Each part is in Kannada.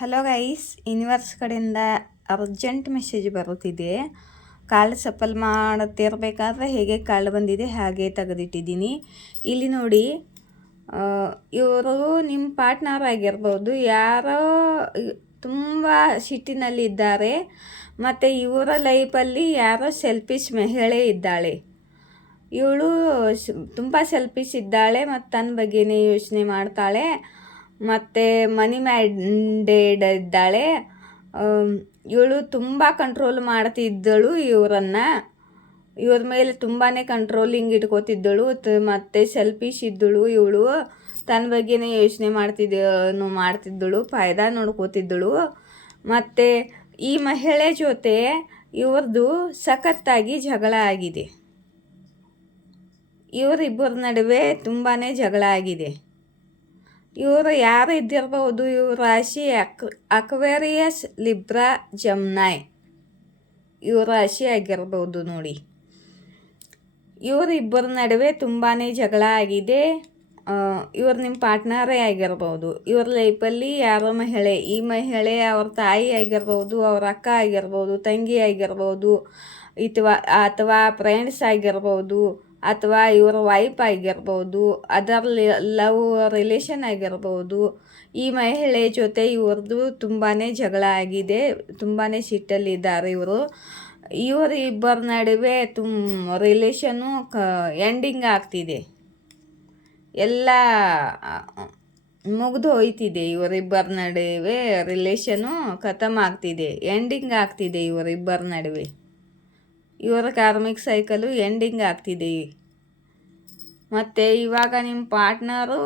ಹಲೋ ಗೈಸ್, ಯೂನಿವರ್ಸ್ ಕಡೆಯಿಂದ ಅರ್ಜೆಂಟ್ ಮೆಸೇಜ್ ಬರುತ್ತಿದೆ. ಕಾಲ್ ಸಫಲ್ ಮಾಡುತ್ತಿರಬೇಕಾದ್ರೆ ಹೇಗೆ ಕಾಲ್ ಬಂದಿದೆ ಹಾಗೆ ತೆಗೆದಿಟ್ಟಿದ್ದೀನಿ. ಇಲ್ಲಿ ನೋಡಿ, ಇವರು ನಿಮ್ಮ ಪಾರ್ಟ್ನರ್ ಆಗಿರ್ಬೋದು, ಯಾರೋ ತುಂಬ ಸಿಟ್ಟಿನಲ್ಲಿದ್ದಾರೆ ಮತ್ತು ಇವರ ಲೈಫಲ್ಲಿ ಯಾರೋ ಸೆಲ್ಫಿಶ್ ಮಹಿಳೆ ಇದ್ದಾಳೆ. ಇವಳು ತುಂಬ ಸೆಲ್ಫಿಶ್ ಇದ್ದಾಳೆ ಮತ್ತು ತನ್ನ ಬಗ್ಗೆನೇ ಯೋಚನೆ ಮಾಡ್ತಾಳೆ ಮತ್ತು ಮನಿ ಮ್ಯಾಂಡೇಡ್ ಇದ್ದಾಳೆ. ಇವಳು ತುಂಬ ಕಂಟ್ರೋಲ್ ಮಾಡ್ತಿದ್ದಳು ಇವರನ್ನು. ಇವ್ರ ಮೇಲೆ ತುಂಬಾ ಕಂಟ್ರೋಲಿಂಗ್ ಇಟ್ಕೋತಿದ್ದಳು ಮತ್ತು ಸೆಲ್ಫಿಶ್ ಇದ್ದಳು. ಇವಳು ತನ್ನ ಬಗ್ಗೆನೇ ಯೋಚನೆ ಮಾಡ್ತಿದ್ದಳು, ಫಾಯ್ದಾ ನೋಡ್ಕೋತಿದ್ದಳು. ಮತ್ತು ಈ ಮಹಿಳೆ ಜೊತೆ ಇವ್ರದ್ದು ಸಖತ್ತಾಗಿ ಜಗಳ ಆಗಿದೆ. ಇವರಿಬ್ಬರ ನಡುವೆ ತುಂಬಾ ಜಗಳ ಆಗಿದೆ. ಇವರು ಯಾರು ಇದ್ದಿರಬಹುದು? ಇವ್ರ ರಾಶಿ ಅಕ್ವೇರಿಯಸ್, ಲಿಬ್ರಾ, ಜಮ್ನಾಯ್ ಇವ್ರ ರಾಶಿ ಆಗಿರ್ಬೋದು. ನೋಡಿ, ಇವರಿಬ್ಬರ ನಡುವೆ ತುಂಬಾ ಜಗಳ ಆಗಿದೆ. ಇವ್ರು ನಿಮ್ಮ ಪಾರ್ಟ್ನರೇ ಆಗಿರ್ಬೋದು. ಇವ್ರ ಲೈಫಲ್ಲಿ ಯಾರೋ ಮಹಿಳೆ, ಈ ಮಹಿಳೆ ಅವ್ರ ತಾಯಿ ಆಗಿರ್ಬೋದು, ಅವ್ರ ಅಕ್ಕ ಆಗಿರ್ಬೋದು, ತಂಗಿ ಆಗಿರ್ಬೋದು, ಅಥವಾ ಫ್ರೆಂಡ್ಸ್ ಆಗಿರ್ಬೋದು, ಅಥವಾ ಇವರ ವೈಫ್ ಆಗಿರ್ಬೋದು, ಅದರ್ ಲವ್ ರಿಲೇಷನ್ ಆಗಿರ್ಬೋದು. ಈ ಮಹಿಳೆ ಜೊತೆ ಇವ್ರದ್ದು ತುಂಬಾ ಜಗಳ ಆಗಿದೆ, ತುಂಬಾ ಸಿಟ್ಟಲ್ಲಿದ್ದಾರೆ ಇವರು. ಇವರಿಬ್ಬರ ನಡುವೆ ರಿಲೇಷನ್ನು ಎಂಡಿಂಗ್ ಆಗ್ತಿದೆ, ಎಲ್ಲ ಮುಗಿದು ಹೋಯ್ತಿದೆ. ಇವರಿಬ್ಬರ ನಡುವೆ ರಿಲೇಷನ್ನು ಖತಮ್ ಆಗ್ತಿದೆ, ಎಂಡಿಂಗ್ ಆಗ್ತಿದೆ ಇವರಿಬ್ಬರ ನಡುವೆ. ಇವರ ಕಾರ್ಮಿಕ್ ಸೈಕಲು ಎಂಡಿಂಗ್ ಆಗ್ತಿದೆ. ಮತ್ತು ಇವಾಗ ನಿಮ್ಮ ಪಾರ್ಟ್ನರು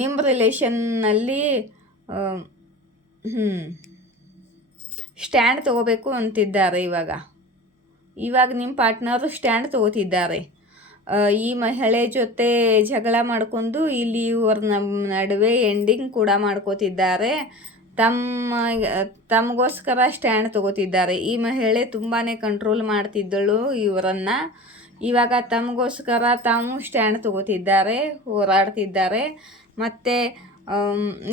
ನಿಮ್ಮ ರಿಲೇಷನ್ನಲ್ಲಿ ಸ್ಟ್ಯಾಂಡ್ ತೊಗೋಬೇಕು ಅಂತಿದ್ದಾರೆ. ಇವಾಗ ನಿಮ್ಮ ಪಾರ್ಟ್ನರು ಸ್ಟ್ಯಾಂಡ್ ತೊಗೋತಿದ್ದಾರೆ. ಈ ಮಹಿಳೆ ಜೊತೆ ಜಗಳ ಮಾಡಿಕೊಂಡು ಇಲ್ಲಿ ಇವ್ರ ನಡುವೆ ಎಂಡಿಂಗ್ ಕೂಡ ಮಾಡ್ಕೋತಿದ್ದಾರೆ. ತಮಗೋಸ್ಕರ ಸ್ಟ್ಯಾಂಡ್ ತೊಗೋತಿದ್ದಾರೆ. ಈ ಮಹಿಳೆ ತುಂಬಾ ಕಂಟ್ರೋಲ್ ಮಾಡ್ತಿದ್ದಳು ಇವರನ್ನು. ಇವಾಗ ತಮಗೋಸ್ಕರ ತಾವು ಸ್ಟ್ಯಾಂಡ್ ತೊಗೋತಿದ್ದಾರೆ, ಹೋರಾಡ್ತಿದ್ದಾರೆ. ಮತ್ತು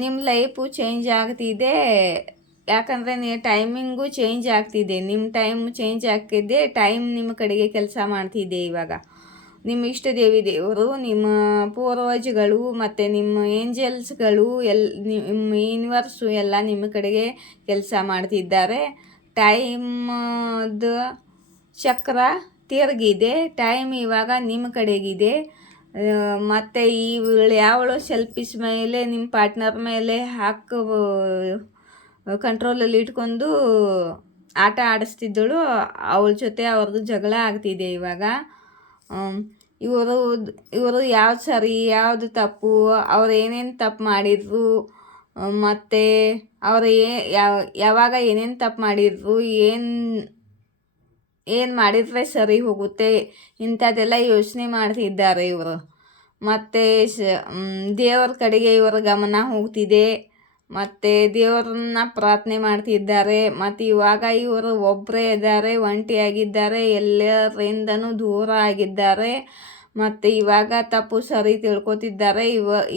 ನಿಮ್ಮ ಲೈಫು ಚೇಂಜ್ ಆಗ್ತಿದೆ. ಯಾಕಂದರೆ ಟೈಮಿಂಗು ಚೇಂಜ್ ಆಗ್ತಿದೆ, ನಿಮ್ಮ ಟೈಮು ಚೇಂಜ್ ಆಗ್ತಿದೆ. ಟೈಮ್ ನಿಮ್ಮ ಕಡೆಗೆ ಕೆಲಸ ಮಾಡ್ತಿದೆ. ಇವಾಗ ನಿಮ್ಮ ಇಷ್ಟ ದೇವರು, ನಿಮ್ಮ ಪೂರ್ವಜಗಳು ಮತ್ತು ನಿಮ್ಮ ಏಂಜಲ್ಸ್ಗಳು ನಿಮ್ಮ ಯೂನಿವರ್ಸು ಎಲ್ಲ ನಿಮ್ಮ ಕಡೆಗೆ ಕೆಲಸ ಮಾಡ್ತಿದ್ದಾರೆ. ಟೈಮ್ದು ಚಕ್ರ ತಿರುಗಿದೆ. ಟೈಮ್ ಇವಾಗ ನಿಮ್ಮ ಕಡೆಗಿದೆ. ಮತ್ತು ಯಾವಳು ಸೆಲ್ಫಿಶ್ ಮೇಲೆ ನಿಮ್ಮ ಪಾರ್ಟ್ನರ್ ಮೇಲೆ ಕಂಟ್ರೋಲಲ್ಲಿ ಇಟ್ಕೊಂಡು ಆಟ ಆಡಿಸ್ತಿದ್ದಳು, ಅವಳ ಜೊತೆ ಅವ್ರದ್ದು ಜಗಳ ಆಗ್ತಿದೆ ಇವಾಗ. ಇವರು ಯಾವ್ದು ಸರಿ ಯಾವುದು ತಪ್ಪು, ಅವ್ರು ಏನೇನು ತಪ್ಪು ಮಾಡಿದ್ರು, ಮತ್ತು ಅವರು ಯಾವಾಗ ಏನೇನು ತಪ್ಪು ಮಾಡಿದ್ರು, ಏನು ಮಾಡಿದರೆ ಸರಿ ಹೋಗುತ್ತೆ, ಇಂಥದ್ದೆಲ್ಲ ಯೋಚನೆ ಮಾಡ್ತಿದ್ದಾರೆ ಇವರು. ಮತ್ತು ದೇವರ ಕಡೆಗೆ ಇವರ ಗಮನ ಹೋಗ್ತಿದೆ, ಮತ್ತು ದೇವರನ್ನ ಪ್ರಾರ್ಥನೆ ಮಾಡ್ತಿದ್ದಾರೆ. ಮತ್ತು ಇವಾಗ ಇವರು ಒಬ್ಬರೇ ಇದ್ದಾರೆ, ಒಂಟಿಯಾಗಿದ್ದಾರೆ, ಎಲ್ಲರಿಂದನೂ ದೂರ ಆಗಿದ್ದಾರೆ. ಮತ್ತು ಇವಾಗ ತಪ್ಪು ಸರಿ ತಿಳ್ಕೊತಿದ್ದಾರೆ.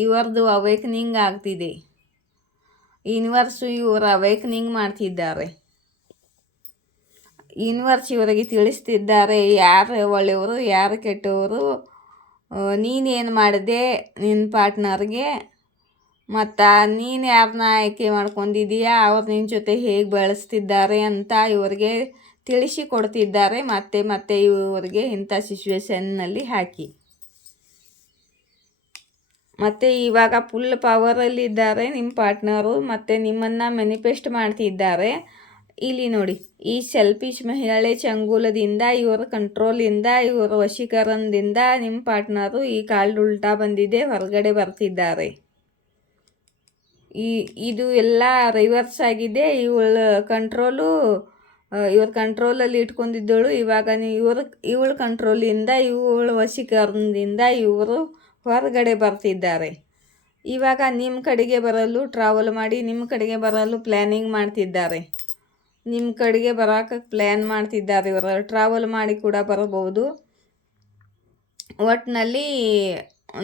ಇವರದು ಅವೇಕ್ನಿಂಗ್ ಆಗ್ತಿದೆ. ಯೂನಿವರ್ಸು ಇವರು ಅವೇಕ್ನಿಂಗ್ ಮಾಡ್ತಿದ್ದಾರೆ. ಯೂನಿವರ್ಸ್ ಇವರಿಗೆ ತಿಳಿಸ್ತಿದ್ದಾರೆ ಯಾರು ಒಳ್ಳೆಯವರು, ಯಾರು ಕೆಟ್ಟವರು, ನೀನೇನು ಮಾಡಿದೆ ನಿನ್ನ ಪಾರ್ಟ್ನರ್ಗೆ, ಮತ್ತು ನೀನು ಯಾರನ್ನ ಆಯ್ಕೆ ಮಾಡ್ಕೊಂಡಿದ್ದೀಯಾ, ಅವ್ರು ನಿನ್ನ ಜೊತೆ ಹೇಗೆ ಬಳಸ್ತಿದ್ದಾರೆ ಅಂತ ಇವರಿಗೆ ತಿಳಿಸಿ ಕೊಡ್ತಿದ್ದಾರೆ. ಮತ್ತೆ ಇವರಿಗೆ ಇಂಥ ಸಿಚುವೇಶನ್ನಲ್ಲಿ ಹಾಕಿ. ಮತ್ತು ಇವಾಗ ಫುಲ್ ಪವರಲ್ಲಿದ್ದಾರೆ ನಿಮ್ಮ ಪಾರ್ಟ್ನರು, ಮತ್ತು ನಿಮ್ಮನ್ನು ಮ್ಯಾನಿಫೆಸ್ಟ್ ಮಾಡ್ತಿದ್ದಾರೆ. ಇಲ್ಲಿ ನೋಡಿ, ಈ ಸೆಲ್ಫಿಶ್ ಮಹಿಳೆ ಚಂಗುಲದಿಂದ, ಇವರ ಕಂಟ್ರೋಲಿಂದ, ಇವರ ವಶೀಕರಣದಿಂದ ನಿಮ್ಮ ಪಾರ್ಟ್ನರು ಈ ಕಾಲು ಉಲ್ಟಾ ಬಂದಿದೆ, ಹೊರಗಡೆ ಬರ್ತಿದ್ದಾರೆ. ಇದು ಎಲ್ಲ ರಿವರ್ಸ್ ಆಗಿದೆ. ಇವ್ರ ಕಂಟ್ರೋಲಲ್ಲಿ ಇಟ್ಕೊಂಡಿದ್ದಳು. ಇವಾಗ ಇವಳ ಕಂಟ್ರೋಲಿಂದ, ಇವಳ ವಶೀಕರಣದಿಂದ ಇವರು ಹೊರಗಡೆ ಬರ್ತಿದ್ದಾರೆ. ಇವಾಗ ನಿಮ್ಮ ಕಡೆಗೆ ಬರಲು ಟ್ರಾವೆಲ್ ಮಾಡಿ, ನಿಮ್ಮ ಕಡೆಗೆ ಬರಲು ಪ್ಲ್ಯಾನಿಂಗ್ ಮಾಡ್ತಿದ್ದಾರೆ. ನಿಮ್ಮ ಕಡೆಗೆ ಬರೋಕೆ ಪ್ಲ್ಯಾನ್ ಮಾಡ್ತಿದ್ದಾರೆ ಇವರು. ಟ್ರಾವೆಲ್ ಮಾಡಿ ಕೂಡ ಬರಬಹುದು. ಒಟ್ಟಿನಲ್ಲಿ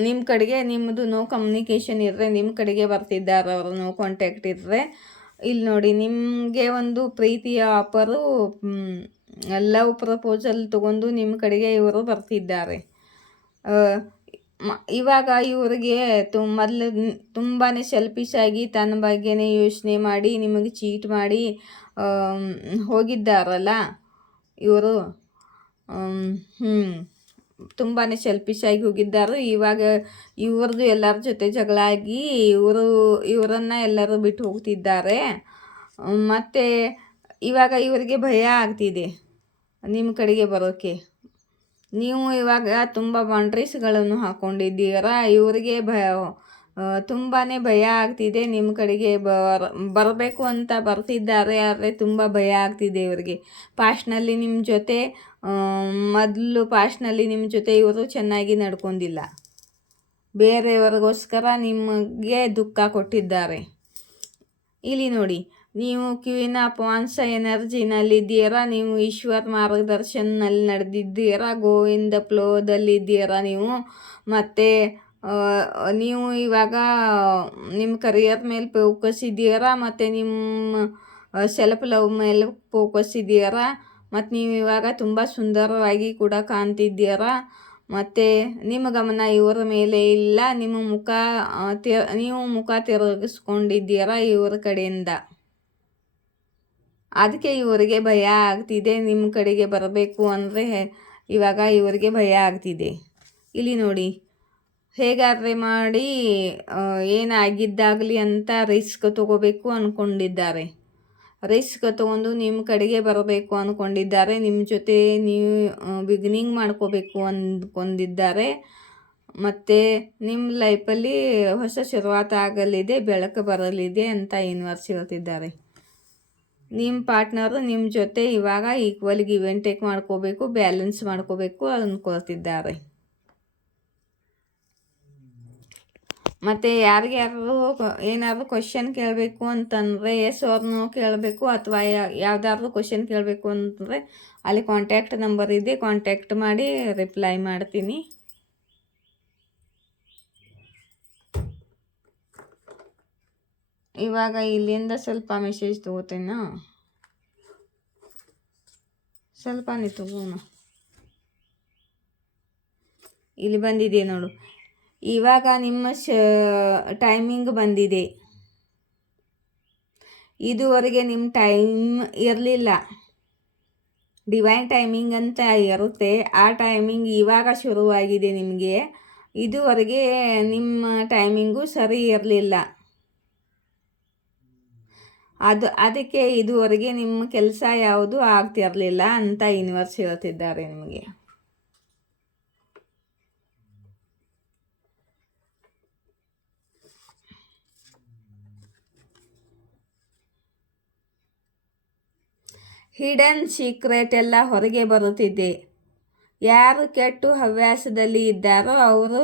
ನಿಮ್ಮ ಕಡೆಗೆ ನಿಮ್ಮದು ನೋ ಕಮ್ಯುನಿಕೇಷನ್ ಇದ್ದರೆ ನಿಮ್ಮ ಕಡೆಗೆ ಬರ್ತಿದ್ದಾರೆ ಅವರು, ನೋ ಕಾಂಟ್ಯಾಕ್ಟ್ ಇದ್ದರೆ. ಇಲ್ಲಿ ನೋಡಿ, ನಿಮಗೆ ಒಂದು ಪ್ರೀತಿಯ ಆಫರು, ಲವ್ ಪ್ರಪೋಸಲ್ ತಗೊಂಡು ನಿಮ್ಮ ಕಡೆಗೆ ಇವರು ಬರ್ತಿದ್ದಾರೆ. ಇವಾಗ ಇವರಿಗೆ ಮೊದಲು ತುಂಬಾ ಸೆಲ್ಫಿಶ್ ಆಗಿ ತನ್ನ ಬಗ್ಗೆನೇ ಯೋಚನೆ ಮಾಡಿ ನಿಮಗೆ ಚೀಟ್ ಮಾಡಿ ಹೋಗಿದ್ದಾರಲ್ಲ ಇವರು. ತುಂಬಾ ಸೆಲ್ಫಿಶ್ ಆಗಿ ಹೋಗಿದ್ದಾರೆ. ಇವಾಗ ಇವ್ರದ್ದು ಎಲ್ಲರ ಜೊತೆ ಜಗಳ ಆಗಿ ಇವರನ್ನು ಎಲ್ಲರೂ ಬಿಟ್ಟು ಹೋಗ್ತಿದ್ದಾರೆ. ಮತ್ತು ಇವಾಗ ಇವರಿಗೆ ಭಯ ಆಗ್ತಿದೆ ನಿಮ್ಮ ಕಡೆಗೆ ಬರೋಕ್ಕೆ. ನೀವು ಇವಾಗ ತುಂಬ ಬೌಂಡ್ರೀಸ್ಗಳನ್ನು ಹಾಕ್ಕೊಂಡಿದ್ದೀರಾ. ಇವರಿಗೆ ತುಂಬಾ ಭಯ ಆಗ್ತಿದೆ. ನಿಮ್ಮ ಕಡೆಗೆ ಬರಬೇಕು ಅಂತ ಬರ್ತಿದ್ದಾರೆ, ಆದರೆ ತುಂಬ ಭಯ ಆಗ್ತಿದೆ ಇವರಿಗೆ. ಪಾಸ್ಟ್ನಲ್ಲಿ ನಿಮ್ಮ ಜೊತೆ ಪಾಸ್ಟ್ನಲ್ಲಿ ನಿಮ್ಮ ಜೊತೆ ಇವರು ಚೆನ್ನಾಗಿ ನಡ್ಕೊಂಡಿಲ್ಲ, ಬೇರೆಯವರಿಗೋಸ್ಕರ ನಿಮಗೆ ದುಃಖ ಕೊಟ್ಟಿದ್ದಾರೆ. ಇಲ್ಲಿ ನೋಡಿ, ನೀವು ಕ್ವೀನ್ ಆಫ್ ವಾನ್ಸ್ ಎನರ್ಜಿನಲ್ಲಿದ್ದೀರಾ. ನೀವು ಈಶ್ವರ್ ಮಾರ್ಗದರ್ಶನಲ್ಲಿ ನಡೆದಿದ್ದೀರಾ, ಗೋವಿಂದ ಫ್ಲೋದಲ್ಲಿದ್ದೀರಾ ನೀವು. ಮತ್ತು ನೀವು ಇವಾಗ ನಿಮ್ಮ ಕರಿಯರ್ ಮೇಲೆ ಫೋಕಸ್ ಇದ್ದೀರಾ, ಮತ್ತು ನಿಮ್ಮ ಸೆಲ್ಫ್ ಲವ್ ಮೇಲೆ ಫೋಕಸ್ ಇದ್ದೀರಾ. ಮತ್ತು ನೀವು ಇವಾಗ ತುಂಬ ಸುಂದರವಾಗಿ ಕೂಡ ಕಾಣ್ತಿದ್ದೀರಾ. ಮತ್ತು ನಿಮ್ಮ ಗಮನ ಇವರ ಮೇಲೆ ಇಲ್ಲ. ನೀವು ಮುಖ ತಿರುಗಿಸ್ಕೊಂಡಿದ್ದೀರಾ ಇವರ ಕಡೆಯಿಂದ. ಅದಕ್ಕೆ ಇವರಿಗೆ ಭಯ ಆಗ್ತಿದೆ. ನಿಮ್ಮ ಕಡೆಗೆ ಬರಬೇಕು ಅಂದರೆ ಇವಾಗ ಇವರಿಗೆ ಭಯ ಆಗ್ತಿದೆ. ಇಲ್ಲಿ ನೋಡಿ, ಹೇಗಾದರೆ ಮಾಡಿ ಏನಾಗಿದ್ದಾಗಲಿ ಅಂತ ರಿಸ್ಕ್ ತಗೋಬೇಕು ಅಂದ್ಕೊಂಡಿದ್ದಾರೆ. ರಿಸ್ಕ್ ತೊಗೊಂಡು ನಿಮ್ಮ ಕಡೆಗೆ ಬರಬೇಕು ಅಂದ್ಕೊಂಡಿದ್ದಾರೆ. ನಿಮ್ಮ ಜೊತೆ ನೀವು ಬಿಗಿನಿಂಗ್ ಮಾಡ್ಕೋಬೇಕು ಅಂದ್ಕೊಂಡಿದ್ದಾರೆ. ಮತ್ತು ನಿಮ್ಮ ಲೈಫಲ್ಲಿ ಹೊಸ ಶುರುವಾತು ಆಗಲಿದೆ, ಬೆಳಕು ಬರಲಿದೆ ಅಂತ ಯೂನಿವರ್ಸ್ ಹೇಳ್ತಿದ್ದಾರೆ. ನಿಮ್ಮ ಪಾರ್ಟ್ನರು ನಿಮ್ಮ ಜೊತೆ ಇವಾಗ ಈಕ್ವಲ್ ಗಿವ್ ಆ್ಯಂಡ್ ಟೇಕ್ ಮಾಡ್ಕೋಬೇಕು, ಬ್ಯಾಲೆನ್ಸ್ ಮಾಡ್ಕೋಬೇಕು ಅಂದ್ಕೊಳ್ತಿದ್ದಾರೆ. ಮತ್ತು ಯಾರಿಗ್ಯಾರು ಏನಾದರೂ ಕ್ವಶನ್ ಕೇಳಬೇಕು ಅಂತಂದರೆ ಎಸ್ ಆರ್ ನೋ ಕೇಳಬೇಕು, ಅಥವಾ ಯಾವುದಾದ್ರೂ ಕ್ವಶನ್ ಕೇಳಬೇಕು ಅಂತಂದರೆ ಅಲ್ಲಿ ಕಾಂಟ್ಯಾಕ್ಟ್ ನಂಬರ್ ಇದೆ, ಕಾಂಟ್ಯಾಕ್ಟ್ ಮಾಡಿ ರಿಪ್ಲೈ ಮಾಡ್ತೀನಿ. ಇವಾಗ ಇಲ್ಲಿಂದ ಸ್ವಲ್ಪ ಮೆಸೇಜ್ ತಗೋತೇನ, ಸ್ವಲ್ಪನೇ ತಗೋಣ. ಇಲ್ಲಿ ಬಂದಿದೆ ನೋಡು, ಇವಾಗ ನಿಮ್ಮ ಟೈಮಿಂಗ್ ಬಂದಿದೆ. ಇದುವರೆಗೆ ನಿಮ್ಮ ಟೈಮ್ ಇರಲಿಲ್ಲ, ಡಿವೈನ್ ಟೈಮಿಂಗ್ ಅಂತ ಇರುತ್ತೆ. ಆ ಟೈಮಿಂಗ್ ಇವಾಗ ಶುರುವಾಗಿದೆ ನಿಮಗೆ. ಇದುವರೆಗೆ ನಿಮ್ಮ ಟೈಮಿಂಗು ಸರಿ ಇರಲಿಲ್ಲ. ಅದಕ್ಕೆ ಇದುವರೆಗೆ ನಿಮ್ಮ ಕೆಲಸ ಯಾವುದು ಆಗ್ತಿರಲಿಲ್ಲ ಅಂತ ಯೂನಿವರ್ಸ್ ಹೇಳ್ತಿದ್ದಾರೆ ನಿಮಗೆ. ಹಿಡನ್ ಸೀಕ್ರೆಟ್ ಎಲ್ಲ ಹೊರಗೆ ಬರುತ್ತಿದೆ. ಯಾರು ಕೆಟ್ಟ ಹವ್ಯಾಸದಲ್ಲಿ ಇದ್ದಾರೋ ಅವರು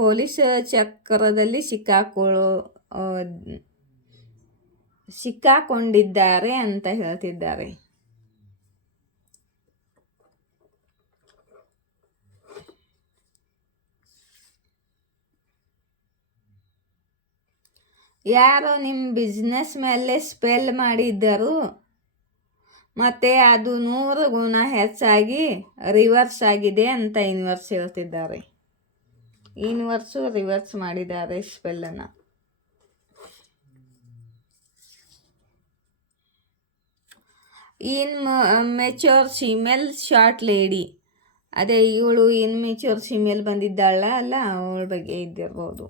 ಪೊಲೀಸ್ ಚಕ್ರದಲ್ಲಿ ಸಿಕ್ಕಾಕೊಂಡಿದ್ದಾರೆ ಅಂತ ಹೇಳ್ತಿದ್ದಾರೆ. ಯಾರೋ ನಿಮ್ಮ ಬಿಸ್ನೆಸ್ ಮೇಲೆ ಸ್ಪೆಲ್ ಮಾಡಿದ್ದರು, ಮತ್ತು ಅದು 100 ಗುಣ ಹೆಚ್ಚಾಗಿ ರಿವರ್ಸ್ ಆಗಿದೆ ಅಂತ ಯೂನಿವರ್ಸ್ ಹೇಳ್ತಿದ್ದಾರೆ. ಯೂನಿವರ್ಸು ರಿವರ್ಸ್ ಮಾಡಿದ್ದಾರೆ ಸ್ಪೆಲ್ಲನ್ನು. ಮೆಚ್ಯೂರ್ ಫೀಮೇಲ್ ಶಾರ್ಟ್ ಲೇಡಿ, ಅದೇ ಇವಳು ಮೆಚ್ಯೂರ್ ಫೀಮೇಲ್ ಬಂದಿದ್ದಾಳ ಅಲ್ಲ, ಅವಳ ಬಗ್ಗೆ ಇದ್ದಿರ್ಬೋದು.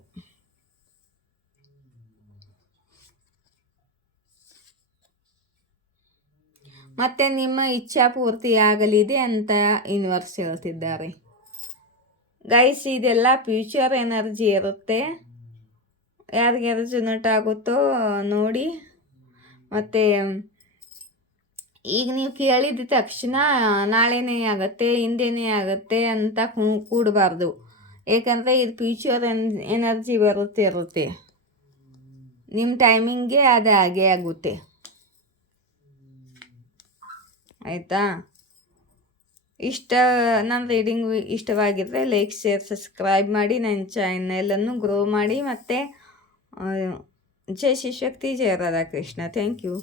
ಮತ್ತು ನಿಮ್ಮ ಇಚ್ಛಾ ಪೂರ್ತಿಯಾಗಲಿದೆ ಅಂತ ಯೂನಿವರ್ಸ್ ಹೇಳ್ತಿದ್ದಾರೆ. ಗೈಸ್, ಇದೆಲ್ಲ ಫ್ಯೂಚರ್ ಎನರ್ಜಿ ಇರುತ್ತೆ. ಯಾರಿಗೆ ರೆಸೊನೇಟ್ ಆಗುತ್ತೋ ನೋಡಿ. ಮತ್ತು ಈಗ ನೀವು ಕೇಳಿದ ತಕ್ಷಣ ನಾಳೆನೇ ಆಗುತ್ತೆ, ಹಿಂದೆನೇ ಆಗುತ್ತೆ ಅಂತ ಕೂಡಬಾರ್ದು. ಏಕೆಂದರೆ ಇದು ಫ್ಯೂಚರ್ ಎನರ್ಜಿ ಇರುತ್ತೆ. ನಿಮ್ಮ ಟೈಮಿಂಗ್ಗೆ ಅದು ಹಾಗೆ ಆಗುತ್ತೆ, ಆಯಿತಾ? ನನ್ನ ರೀಡಿಂಗ್ ಇಷ್ಟವಾಗಿದ್ದರೆ ಲೈಕ್, ಶೇರ್, ಸಬ್ಸ್ಕ್ರೈಬ್ ಮಾಡಿ ನನ್ನ ಚಾನಲನ್ನು ಗ್ರೋ ಮಾಡಿ. ಮತ್ತು ಜೈ ಶಿವಶಕ್ತಿ, ಜಯ ರಾಧಾಕೃಷ್ಣ. Thank you.